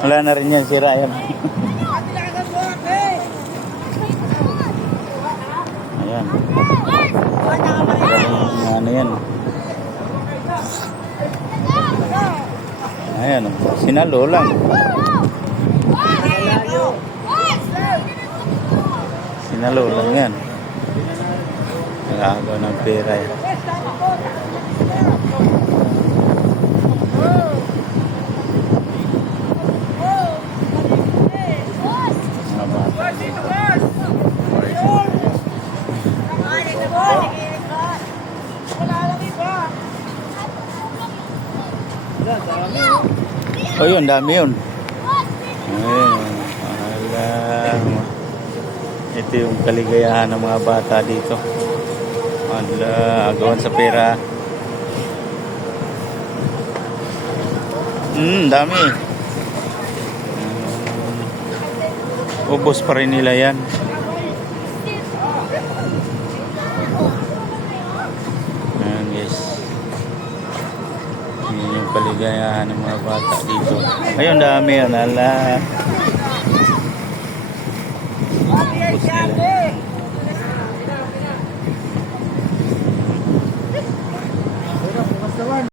Wala na rin yan, sira yan. Ayan. Ano yan? Ayan, sinalo lang. Sinalo lang yan. Nagagawa ng pera yan. Oh yun, dami yun. Ayun, alam. Ito yung kaligayahan ng mga bata dito. Agawan sa pera. Dami. Ubos pa rin nila yan. Ayan guys. Yan yung kaligayahan ng mga bata dito. Ayun, dami yun. Ala.